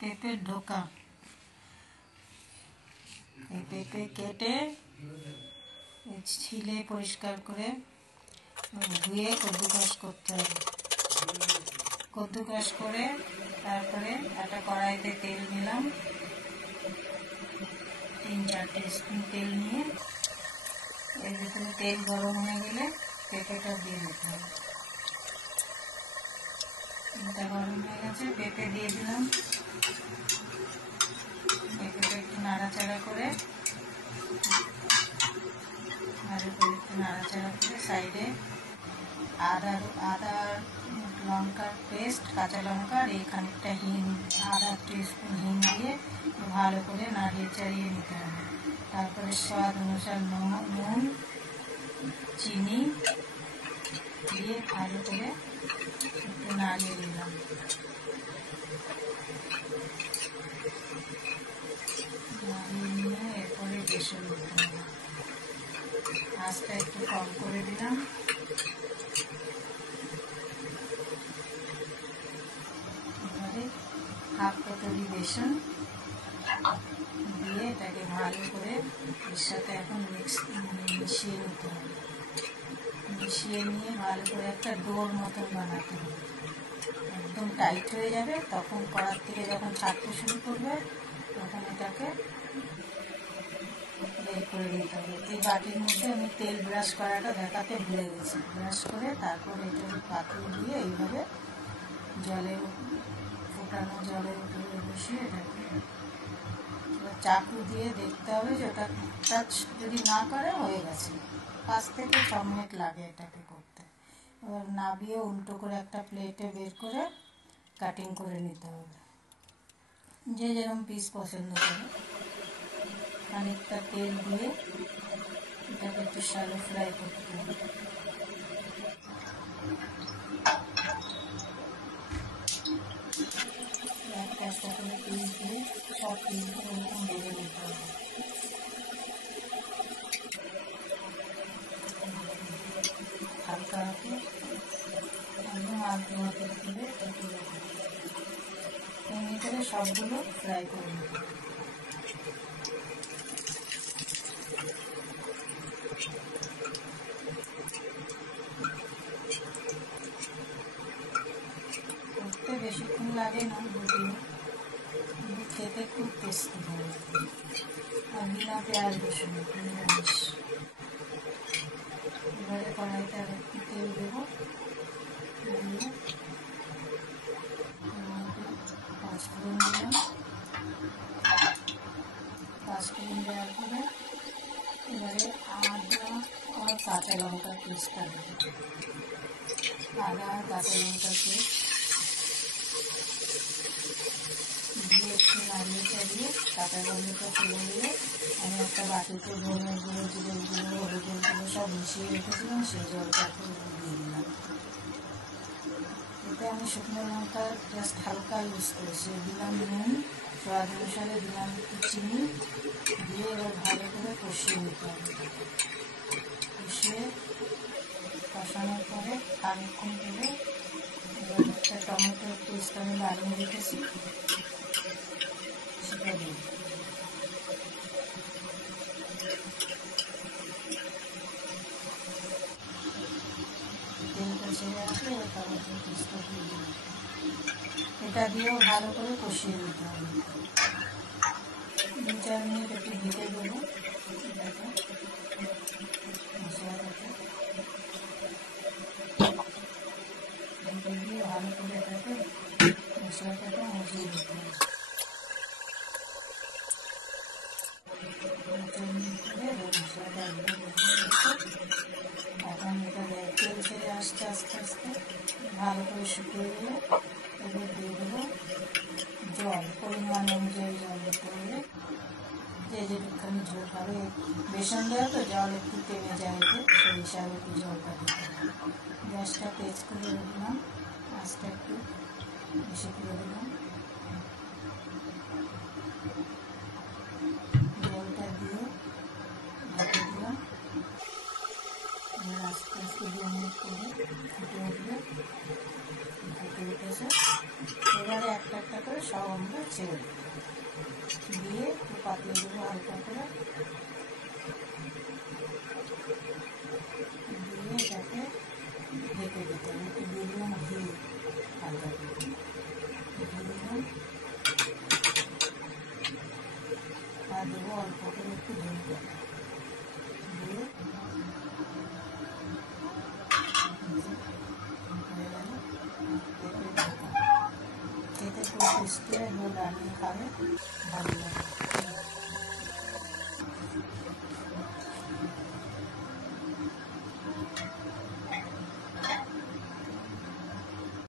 পেঁপের ঢোকা। এই পেঁপে কেটে ছিলে পরিষ্কার করে ধুয়ে কদ্দুকাশ করতে হবে। কদ্দুকাশ করে তারপরে একটা কড়াইতে তেল নিলাম, 3-4 স্পুন তেল নিয়ে এর ভিতরে তেল গরম হয়ে গেলে পেঁপেটা দিয়ে দিতে হবে। তেলটা গরম হয়ে গেছে, পেঁপে দিয়ে দিলাম। পেঁপেটা একটু নাড়াচাড়া করে সাইডে আদা লঙ্কার পেস্ট, কাঁচা লঙ্কা আর এই খানিকটা হিং, আদা টিস্পুন হিং দিয়ে ভালো করে নাড়িয়ে চাড়িয়ে নিতে হবে। তারপরে স্বাদ অনুসার নুন, চিনি দিয়ে ভালো করে একটু নাড়িয়ে দিলাম। নাড়িয়ে নিয়ে এরপরে বেসন দিতে হবে। আঁচটা একটু কম করে দিলাম। এবারে হাফ কটরি বেসন দিয়ে এটাকে ভালো করে এর সাথে এখন মিশিয়ে নিতে হবে। মিশিয়ে নিয়ে ভালো করে একটা ডোর মতন বানাতে হবে। একদম টাইট হয়ে যাবে, তখন কড়ার থেকে যখন ছাড়তে শুরু করবে তখন এটাকে বের করে দিতে হবে। এই বাটির মধ্যে আমি তেল ব্রাশ করাটা দেখাতে ভুলে গেছি। ব্রাশ করে তারপর এটা পাত্র দিয়ে এইভাবে ফোটানো জলের উপরে বসিয়ে এটাকে চাকু দিয়ে দেখতে হবে যে ওটা টাচ যদি না করে হয়ে গেছে। 5 থেকে 6 মিনিট লাগে এটাকে করতে। এবার নাবিয়ে উল্টো করে একটা প্লেটে বের করে কাটিং করে নিতে হবে। যে যেরকম পিস পছন্দ করে খানিকটা তেল দিয়ে এটাকে একটু শ্যালো ফ্রাই করতে হবে। একটা করে পিস দিয়ে সব পিসগুলো এরকম ভেজে নিতে হবে। হালকা হাতে একদম আলতো হাতে তুলে এমনি করে সবগুলো ফ্রাই করে নিতে হবে। করতে বেশিক্ষণ লাগে না, যদিও খেতে খুব টেস্টি হয়। আর বিনা পেঁয়াজ রসুন নিরামিষ। এবারে কড়াইতে আর একটু তেল দেবো, দিয়ে পাঁচফোড়ন দিলাম। পাঁচফোড়ন দেওয়ার পরে এবারে আদা আর কাঁচা লঙ্কার পেস্টটা দেবো। আদা আর কাঁচা লঙ্কার পেস্ট দিয়ে একটু নাড়িয়ে চাড়িয়ে কাঁচা গন্ধটা চলে গেলে আমি একটা বাটিতে ধনের গুঁড়ো, জিরের গুঁড়ো, হলুদের গুঁড়ো সব মিশিয়ে রেখেছিলাম, সেই জলটা দিয়ে দিলাম। এতে আমি শুকনো লঙ্কা জাস্ট হালকা ইউজ করেছি। দিলাম নুন, স্বাদ অনুসারে দিলাম একটু চিনি দিয়ে এবার ভালো করে কষিয়ে নিতে হবে। কষিয়ে কষানোর পরে খানিকক্ষণ ধরে এবার একটা টমেটোর পেস্ট আমি বানিয়ে রেখেছি সেটা দিই। তেলটা ছেড়ে আসলে ওই টমেটোর পেস্টটা দিয়ে দিলাম। এটা দিয়েও ভালো করে কষিয়ে নিতে হবে। 2-4 মিনিট একটু ঢেকে দেবো মশলাটাকে। ঢেকে দিয়ে ভালো করে এটাকে মশলাটাকে মজিয়ে দিতে হবে। 2-4 মিনিট ধরে মশলাটা একদম এখন এটা তেল ছেড়ে আসছে আস্তে আস্তে। ভালো করে শুকিয়ে গেলে এবার দিয়ে দেবো জল, পরিমাণ অনুযায়ী জল দিতে হবে। যে যেটুকখানি ঝোল খাবে, বেসন দেওয়া তো জল একটু টেনে যায়, সেই হিসাবে একটু জলটা দিতে হবে। গ্যাসটা তেজ করে দিলাম, আঁচটা একটু বেশি করে দিলাম। জলটা দিয়ে ঢেকে দিলাম। আস্তে আস্তে 2 মিনিট করে ফুটে উঠবে। ফুটে উঠেছে। এবারে একটা একটা করে সব আমরা ছেড়ে দেবো, দিয়ে একটু পাতিয়ে দেবো হালকা করে, দিয়ে এটাকে ঢেকে দিতে হবে। একটু দিয়ে দিলাম ঘি, হালকা করে ঘি দিলাম, আর দেবো অল্প করে একটু ধনে পাতা দিয়ে হয়ে গেল। খেতে খুব টেস্টি হয়, রান্না খাবে ভালো লাগে।